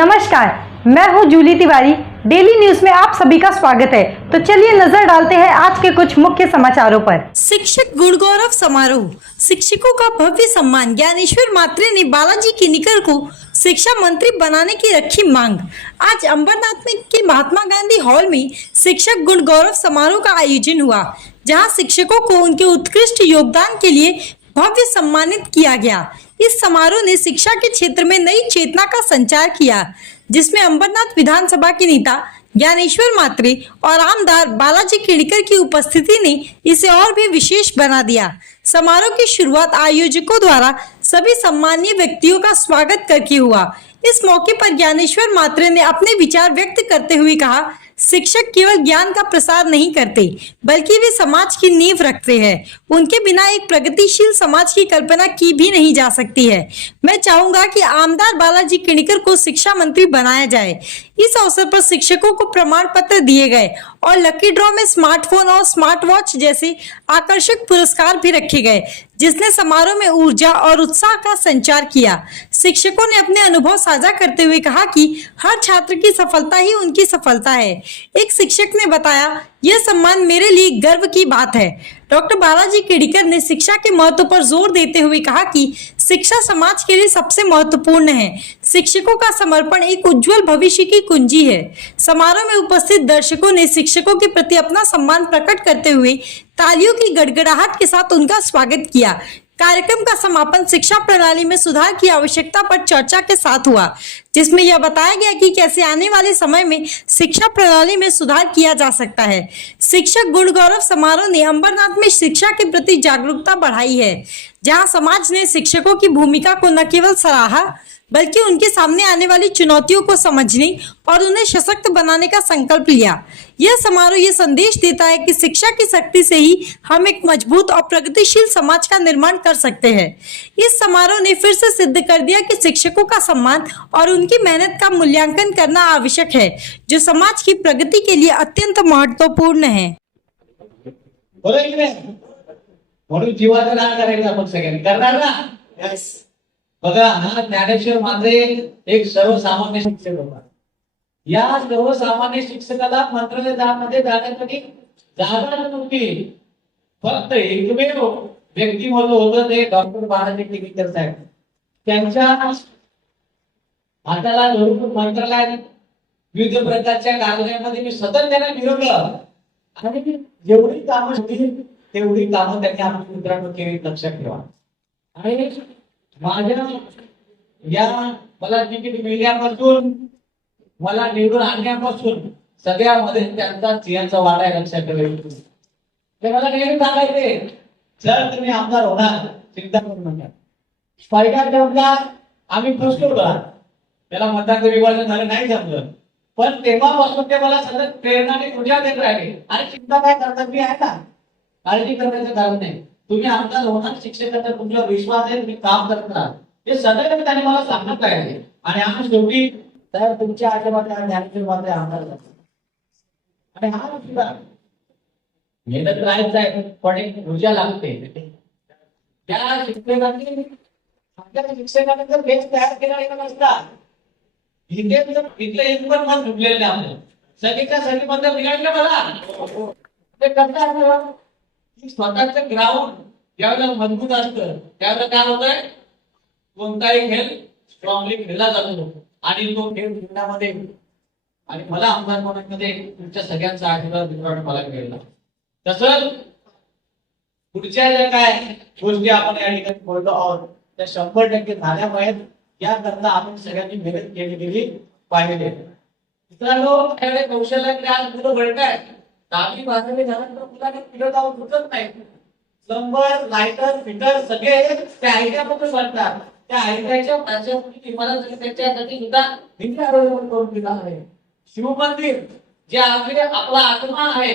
नमस्कार, मैं हूं Jully Tiwari. Daily news में आप सभी का स्वागत है। तो चलिए नजर डालते हैं आज के कुछ मुख्य समाचारों पर। शिक्षक गुण गौरव समारोह, शिक्षकों का भव्य सम्मान। ज्ञानेश्वर मात्रे ने बालाजी किनीकर को शिक्षा मंत्री बनाने की रखी मांग। आज अंबरनाथ में के महात्मा गांधी हॉल में शिक्षक गुण गौरव समारोह का आयोजन हुआ, जहां शिक्षकों को उनके उत्कृष्ट योगदान के लिए भव्य सम्मानित किया गया। इस समारोह ने शिक्षा के क्षेत्र में नई चेतना का संचार किया, जिसमें अंबरनाथ विधानसभा के नेता ज्ञानेश्वर मात्रे और आमदार बालाजी किनीकर की उपस्थिति ने इसे और भी विशेष बना दिया। समारोह की शुरुआत आयोजकों द्वारा सभी सम्मानीय व्यक्तियों का स्वागत करके हुआ। इस मौके पर ज्ञानेश्वर मात्रे ने अपने विचार व्यक्त करते हुए कहा, शिक्षक केवल ज्ञान का प्रसार नहीं करते, बल्कि वे समाज की नींव रखते हैं। उनके बिना एक प्रगतिशील समाज की कल्पना की भी नहीं जा सकती है। मैं चाहूंगा कि आमदार बालाजी किनीकर को शिक्षा मंत्री बनाया जाए। इस अवसर पर शिक्षकों को प्रमाण पत्र दिए गए और लकी ड्रॉ में स्मार्टफोन और स्मार्ट वॉच जैसे आकर्षक पुरस्कार भी रखे गए, जिसने समारोह में ऊर्जा और उत्साह का संचार किया। शिक्षकों ने अपने अनुभव साझा करते हुए कहा कि हर छात्र की सफलता ही उनकी सफलता है। एक शिक्षक ने बताया, यह सम्मान मेरे लिए गर्व की बात है। डॉक्टर बालाजी किनीकर ने शिक्षा के महत्व पर जोर देते हुए कहा कि शिक्षा समाज के लिए सबसे महत्वपूर्ण है। शिक्षकों का समर्पण एक उज्जवल भविष्य की कुंजी है। समारोह में उपस्थित दर्शकों ने शिक्षकों के प्रति अपना सम्मान प्रकट करते हुए तालियों की गड़गड़ाहट के साथ उनका स्वागत किया। कार्यक्रम का समापन शिक्षा प्रणाली में सुधार की आवश्यकता पर चर्चा के साथ हुआ, जिसमें यह बताया गया कि कैसे आने वाले समय में शिक्षा प्रणाली में सुधार किया जा सकता है। शिक्षक गुण गौरव समारोह ने अंबरनाथ में शिक्षा के प्रति जागरूकता बढ़ाई है, जहां समाज ने शिक्षकों की भूमिका को न केवल सराहा, बल्कि उनके सामने आने वाली चुनौतियों को समझने और उन्हें सशक्त बनाने का संकल्प लिया। यह समारोह ये संदेश देता है कि शिक्षा की शक्ति से ही हम एक मजबूत और प्रगतिशील समाज का निर्माण कर सकते हैं। इस समारोह ने फिर से सिद्ध कर दिया कि शिक्षकों का सम्मान और उनकी मेहनत का मूल्यांकन करना आवश्यक है, जो समाज की प्रगति के लिए अत्यंत महत्वपूर्ण है। म्हणून जीवाचं रान करायचं आपण सगळ्यांनी करणार ना. बघा, हा ज्ञानेश्वर मात्रे एक सर्वसामान्य शिक्षक होता. या सर्वसामान्य शिक्षकाला मंत्रालयामध्ये जाण्यासाठी जागा नव्हती. फक्त एकमेव व्यक्तिमत्व होतं ते डॉक्टर बालाजी किनीकर साहेब. त्यांच्या हाताला धरून मंत्रालयात विविध प्रकारच्या कार्यालयामध्ये मी सतत त्यांना फिरवलं आणि जेवढी कामं होती तेवढी कामं त्यांनी आपल्या मित्रांनो केली, लक्षात ठेवा. आणि माझ्या या मला तिकीट मिळण्यापासून मला निवडून आणण्यापासून सगळ्यामध्ये त्यांचा सिंहाचा वाटा आहे, लक्षात ठेवायचं. ते मला नेहमी सांगायचे, जर तुम्ही आमदार होणार चिंता करू नका. पहिल्या टर्मला आम्ही फसलो होता, त्याला मतदान विभाजन झालं नाही जमलं, पण तेव्हापासून ते मला सतत प्रेरणाने ऊर्जा देत राहिले. आणि चिंता काय करतात मी आहे ना, काळजी करण्याचं कारण नाही. तुम्ही आमदार होणार, शिक्षकांचा तुमच्यावर विश्वास आहे, तुम्ही काम करणार, हे सदैव त्याने मला सांगत आहे. आणि आज शेवटी तर तुमच्या आशीर्वादाने ज्ञानेश्वर मात्रे आमदार झाले. आणि हा सुद्धा मेहनत करायचं आहे, पण एक ऊर्जा लागते. त्या शिक्षकांनी आपल्या शिक्षकांनी जर बेस तयार केला नसता, इथे इथलं एक पण मन झुकलेलं नाही. आपलं सगळीच्या सगळी बंद बिघडलं मला ते करतात. स्वतःचं ग्राउंड ज्यावेळेला मजबूत असतं त्यावेळेला काय होतंय, कोणताही खेळ स्ट्रॉंगली खेळला जातो. आणि तो खेळ खेळण्यामध्ये आणि मला आमदार होण्यामध्ये तुमच्या सगळ्यांचा आशीर्वाद मला मिळाला. तसंच पुढच्या ज्या काय गोष्टी आपण या ठिकाणी बोलतो आहोत त्या 100% झाल्या पाहिजेत. याकरता आपण सगळ्यांनी मेहनत केली गेली पाहिजे. मित्रांनो, त्यावेळेस कौशल्य आज मुलं घडतायत. 10वी 12वी झाल्यानंतर मुलांना फिरत जाऊन सुचत नाही. प्लंबर, लायटर, फिटर सगळे त्या आयडियाबद्दल वाटतात. त्या आयडियाच्या प्राचार्याची मला त्याच्यासाठी सुद्धा निधी आरोग्य करून दिला आहे. शिवमंदिर जे आपला आत्मा आहे,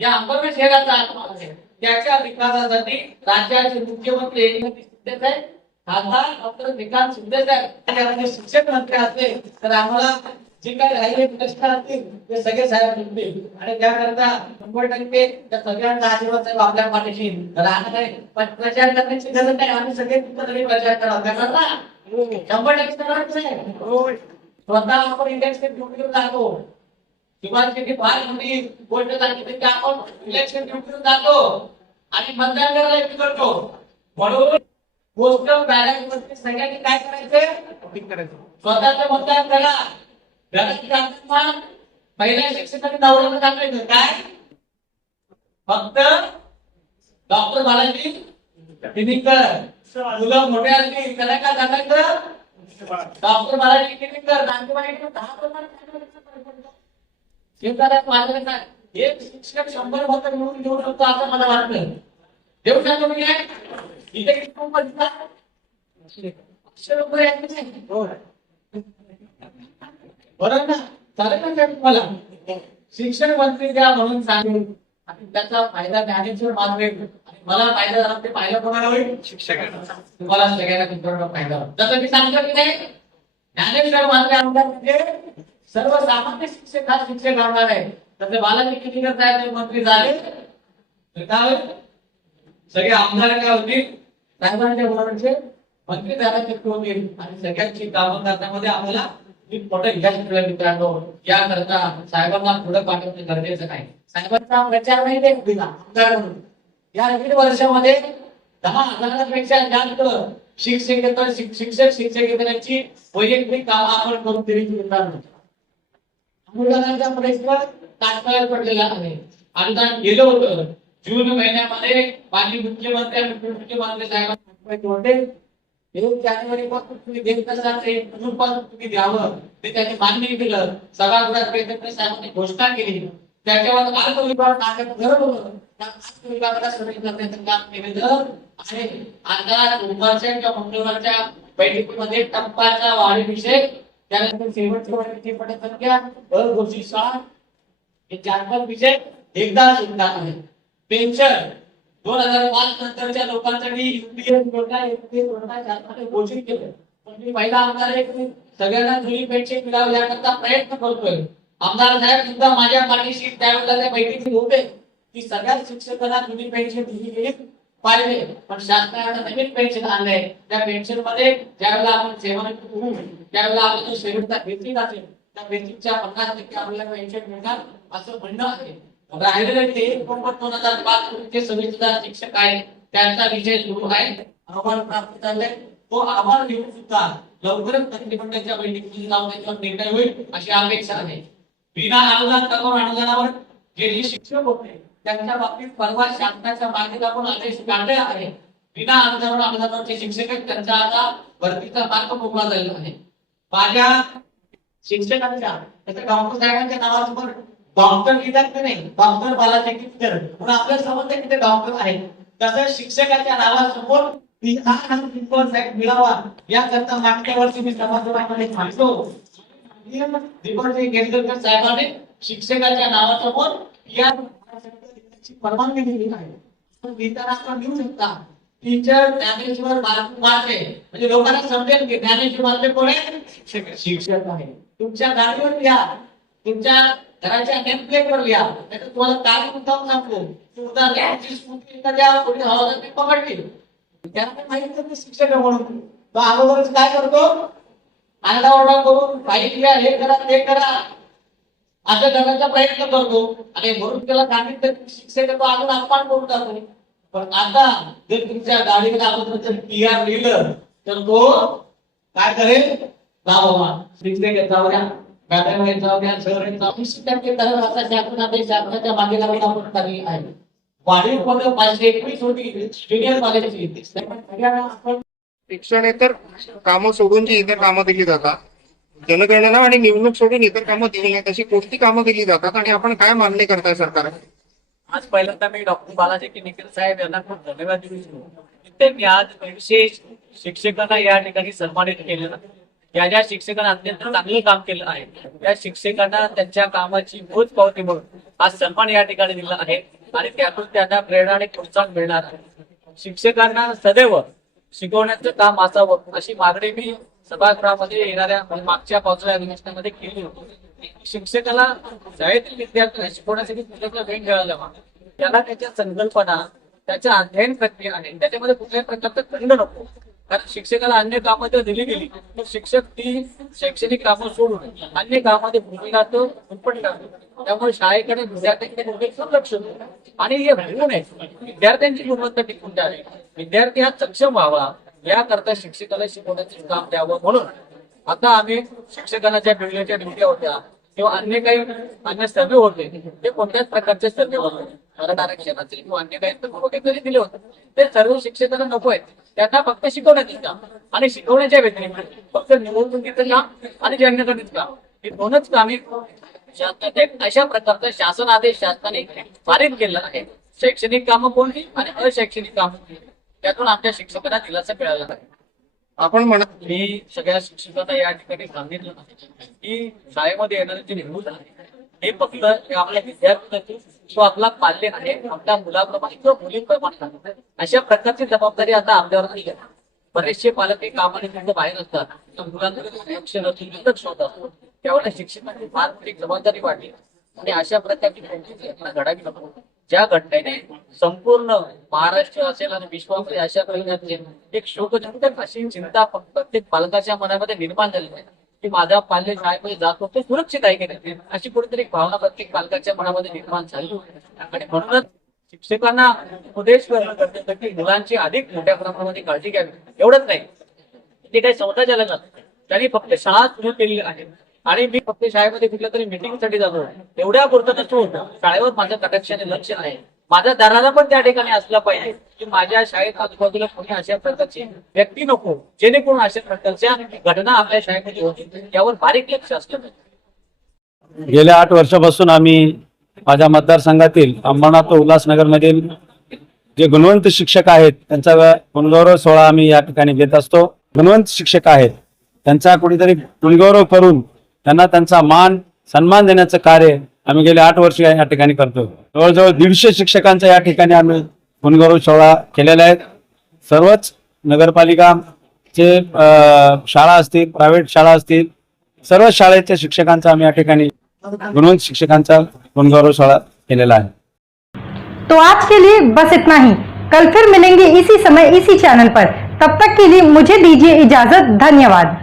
या अंबरनाथ शहराचा आत्मा आहे, त्याच्या विकासासाठी राज्याचे मुख्यमंत्री एकनाथ शिंदे साहेब, खासदार डॉक्टर विकास शिंदे साहेब शिक्षक मंत्री असले तर आम्हाला जे काही राहिले प्रश्न असतील ते सगळे साहेब निघतील. आणि त्याकरता 100% त्या सगळ्यांचा आशीर्वाद साहेब आपल्या पाठीशी राहणार आहे. पण प्रचार करण्याची गरज नाही, आम्ही सगळे प्रचार करा. 100% स्वतः आपण इलेक्शन ड्युटीवर जातो. शिवाजी फार मोठी गोष्ट सांगितली की आपण इलेक्शन ड्युटीवर जातो आणि मतदान करायला करतो. म्हणून गोष्ट बॅलन्स वरती सगळ्यांनी काय करायचं? स्वतःचं मतदान करा. घरात जाताना पहिल्या शिक्षकाने नवऱ्याला सांगायचं काय? फक्त डॉक्टर बालाजी किनीकर. मुलं मोठे असतील त्याला काय सांगायचं? डॉक्टर बालाजी किनीकर. नातेवाईक 10% एक शिक्षक 100 मत मिळवून देऊ शकतो असं मला वाटतं. देऊ शकतो मी काय? इथे किती रुपये? 500 रुपये. बरोबर ना? चालेल ना तुम्हाला? शिक्षण मंत्री द्या म्हणून सांगेल आणि त्याचा फायदा ज्ञानेश्वर मानवे आणि मला फायदा झाला ते फायदा कोणाला होईल? शिक्षकांना. तुम्हाला सगळ्यांना तुमच्याकडे फायदा होईल. जसं मी सांगतो की नाही, ज्ञानेश्वर मानवे आमदार म्हणजे सर्वसामान्य शिक्षक हा शिक्षक होणार आहे. तसे बालाजी किनीकर साहेब मंत्री झाले तर काय होईल? सगळे आमदार काय होतील? साहेबांच्या मुलांचे मंत्री झाल्याचे होतील आणि सगळ्यांची कामं करण्यामध्ये आम्हाला मोठं यश मिळेल. मित्रांनो, याकरता साहेबांना पुढे पाठवणे गरजेचं नाही. साहेबांचा प्रचार नाही ते दिला आमदार म्हणून. या 1.5 वर्षामध्ये 10,000पेक्षा जास्त शिक्षकेतरांची वैयक्तिक कामं आपण करून दिली. मित्रांनो, अनुदानाचा प्रश्न तात्काळ पडलेला आहे. अनुदान गेलं होतं जून महिन्यामध्ये. माजी मुख्यमंत्री आणि उपमुख्यमंत्री साहेबांना 1 जानेवारीपासून तुम्ही देत असाल ते जूनपासून तुम्ही द्यावं ते त्यांनी मान्य केलं. सभागृहात प्रेसिडेंट साहेबांनी घोषणा केली. त्याच्यावर अर्थ विभाग ठरवलं. त्या अर्थ विभागाला सर्वे करण्याचं काम केलेलं आहे. आता सोमवारच्या किंवा मंगळवारच्या बैठकीमध्ये टप्प्याचा वाढीविषय, त्यानंतर शेवटच्या वाढीची पटसंख्या, अघोषित शाळा हे 4-5 विषय एकदा सुटणार आहे. पेन्शन 2005 नंतरच्या लोकांसाठी योजना घोषित केलं. पण मी पहिला आमदार आहे की सगळ्यांना जुनी पेन्शन मिळावी याकरता प्रयत्न करतोय. आमदार साहेब सुद्धा माझ्या पाठीशी त्यावेळेला त्या बैठकीत होते की सगळ्या शिक्षकांना जुनी पेन्शन दिली गेली पाहिजे. पण शासनाने नवीन पेन्शन आणलंय. त्या पेन्शन मध्ये ज्यावेळेला आपण सेवानिवृत्त होऊ त्यावेळेला आपण शेवटचा बेसिक असेल त्या बेसिकच्या 50% आपल्याला पेन्शन मिळणार असं म्हणणं आहे. राहिलेले ते 2005 सविस्तर शिक्षक आहेत त्यांचा विषय सुरू आहे. अहवाल प्राप्त झाले. तो अहवाल घेऊन सुद्धा लवकरच मंत्रिमंडळाच्या बैठकीत जाऊन त्याच्यावर निर्णय होईल अशी अपेक्षा आहे. विना अनुदान करून अनुदानावर जे शिक्षक होते त्यांच्या बाबतीत परवा शासनाच्या मार्गात आपण आदेश काढले आहे. विना अनुदानावरचे शिक्षक त्यांचा आता भरतीचा मार्ग मोकळा झालेला आहे. माझ्या शिक्षकांच्या त्याच्या डॉक्टर साहेबांच्या नावासमोर डॉक्टर लिहितात नाही, डॉक्टर बालाजी किनीकर म्हणून आपल्याला समजतं की ते डॉक्टर आहेत. तसं शिक्षकाच्या नावासमोर मिळावा याकरता मागच्या वर्षी मी समाजसेवामध्ये सांगतो दीपकजी केंद्रकर साहेबांनी शिक्षकाच्या नावासमोर या परवानगी दिली आहे. लिहिताना आपण घेऊ शकता टीचर ज्ञानेश्वर मालवे म्हणजे लोकांना समजेल की ज्ञानेश्वर मालवे कोण आहे? शिक्षक आहे. तुमच्या गाडीवर लिहा, तुमच्या घराच्या नेम प्लेटवर लिहा. नाही तर तुम्हाला काय मुद्दाम सांगतो तुमचा रॅची स्कूटी एखाद्या कोणी हवाला पकडली त्यांना माहिती की शिक्षक म्हणून तो अगोदरच काय करतो? आरडाओरडा करून फाईल घ्या, हे करा ते करा असं करण्याचा प्रयत्न करतो आणि म्हणून त्याला सांगितलं शिक्षक तो अजून अपमान करून जातो. पण आता जर तुमच्या गाडीला अगोदर PR लिहिलं तर तो काय करेल? बाबा शिक्षक जाऊ द्या, मॅडम जाऊ द्या, सर जाऊ शासनाच्या मागे लागून आपण ठरली आहे. वाढीव पद 521 होती ज्युनियर कॉलेजची. आपण शिक्षणेतर कामं सोडून जी इतर कामं दिली जातात, जनगणना आणि निवडणूक सोडून इतर कामं दिली नाही तशी कोणती कामं दिली जातात आणि आपण काय मान्य करताय सरकार? आज पहिल्यांदा मी डॉक्टर बालाजी किनीकर साहेब यांना खूप धन्यवाद देऊ इच्छितो. त्यांनी आज विशेष शिक्षकांना या ठिकाणी सन्मानित केलेलं. या ज्या शिक्षकांना अत्यंत चांगलं काम केलं आहे त्या शिक्षकांना त्यांच्या कामाची पोचपावती म्हणून आज सन्मान या ठिकाणी दिला आहे आणि त्यातून त्यांना प्रेरणा आणि प्रोत्साहन मिळणार आहे. शिक्षकांना सदैव शिकवण्याचं काम असावं अशी मागणी मी सभागृहामध्ये येणाऱ्या मागच्या पावसाळ्या अधिवेशनामध्ये केली होती. शिक्षकाला शाळेतील विद्यार्थ्यांना शिकवण्यासाठी पुरेसा वेळ मिळाला, त्याला त्याच्या संकल्पना, त्याच्या अध्ययन प्रक्रिया आहे त्याच्यामध्ये कुठल्याही प्रकारचा खंड नको कारण शिक्षकाला अन्य कामं जर दिली गेली तर शिक्षक ती शैक्षणिक कामं सोडून अन्य कामामध्ये भूमिका तो उत्पन्न करतो. त्यामुळे शाळेकडे विद्यार्थ्यांकडे दुर्लक्ष होतं आणि हे होऊ नये, विद्यार्थ्यांची गुणवत्ता टिकून द्यावी, विद्यार्थी हा सक्षम व्हावा याकरता शिक्षकाला शिकवण्याचे काम द्यावं. म्हणून आता आम्ही शिक्षकांना ज्या वेगवेगळ्या ड्युट्या होत्या किंवा अन्य सर्वे होते ते कोणत्याच प्रकारचे सर्वे होते, मराठा आरक्षणाचे किंवा अन्य काही सर्वे वगैरे जरी दिले होते ते सर्व शिक्षकांना नको आहेत. त्यांना फक्त शिकवण्याचे काम आणि शिकवण्याच्या व्यतिरिक्त फक्त निवडणुकीचं काम आणि जनगणनेचं काम हे दोनच कामे शासनाने अशा प्रकारचा शासन आदेश शासनाने पारित केला आहे. शैक्षणिक कामं कोणती आणि अशैक्षणिक कामं त्यातून आमच्या शिक्षकांना दिलासा मिळाला आहे. आपण म्हणत मी सगळ्या शिक्षकांना या ठिकाणी सांगितलं की शाळेमध्ये येणारे जे निर्मूल आहे हे फक्त आपल्या विद्यार्थी तो आपला पाल्य आहे, आपल्या मुलाप्रमाणे किंवा मुलीप्रमाणे आहे. अशा प्रकारची जबाबदारी आता आपल्यावर आली आहे. बरेचसे पालक हे कामाने तिथं बाहेर असतात, तर मुलांकडे लक्ष लक्ष होत असतो. त्यावेळेला शिक्षकांची फार मोठी जबाबदारी वाढली आणि अशा प्रकारची कोणतीच घटना घडावी नको. ज्या घटनेने संपूर्ण महाराष्ट्र असेल आणि विश्वामध्ये अशा प्रकारचे एक शोकचिंतक अशी चिंता प्रत्येक पालकाच्या मनामध्ये निर्माण झाली आहे की माझा पाल्य शाळेमध्ये जातो ते सुरक्षित आहे की नाही, अशी कुठेतरी एक भावना प्रत्येक पालकाच्या मनामध्ये निर्माण झाली. आणि म्हणूनच शिक्षकांना उपदेश करणं गरजेचं की मुलांची अधिक मोठ्या प्रमाणामध्ये काळजी घ्यावी. एवढंच नाही, ते काही संस्था चालक त्यांनी फक्त शाळा सुरू केलेली आहे आणि मी फक्त शाळेमध्ये कुठल्या तरी मिटिंगसाठी जातो एवढ्या पुरतं होतं. शाळेवर माझ्या कटाक्षाने लक्ष आहे, माझा दरारा पण त्या ठिकाणी असला पाहिजे की माझ्या शाळेत आजूबाजूला कोणी अशा प्रकारची व्यक्ती नको जेणेकरून अशा प्रकारच्या घटना आपल्या शाळेमध्ये होतील यावर बारीक लक्ष असलं पाहिजे. गेल्या 8 वर्षापासून आम्ही माझ्या मतदारसंघातील अंबरनाथ व उल्हासनगरमधील जे गुणवंत शिक्षक आहेत त्यांचा गुणगौरव सोहळा आम्ही या ठिकाणी घेत असतो. गुणवंत शिक्षक आहेत त्यांचा कुठेतरी गुणगौरव करून त्यांना त्यांचा मान सन्मान देण्याचं कार्य आम्ही गेले 8 वर्ष या ठिकाणी करतो. जवळजवळ 150 शिक्षकांचा या ठिकाणी आम्ही गुणगौरव सोहळा केलेला आहे. सर्वच नगरपालिकाचे शाळा असतील, प्रायव्हेट शाळा असतील, सर्व शाळेच्या शिक्षकांचा आम्ही या ठिकाणी गुणवंत शिक्षकांचा गुणगौरव सोहळा केलेला आहे. तो आज के लिए बस इतना ही। कल फिर मिलेंगे इसी समय इसी चैनल पर। तब तक के लिए मुझे दीजिए इजाजत। धन्यवाद।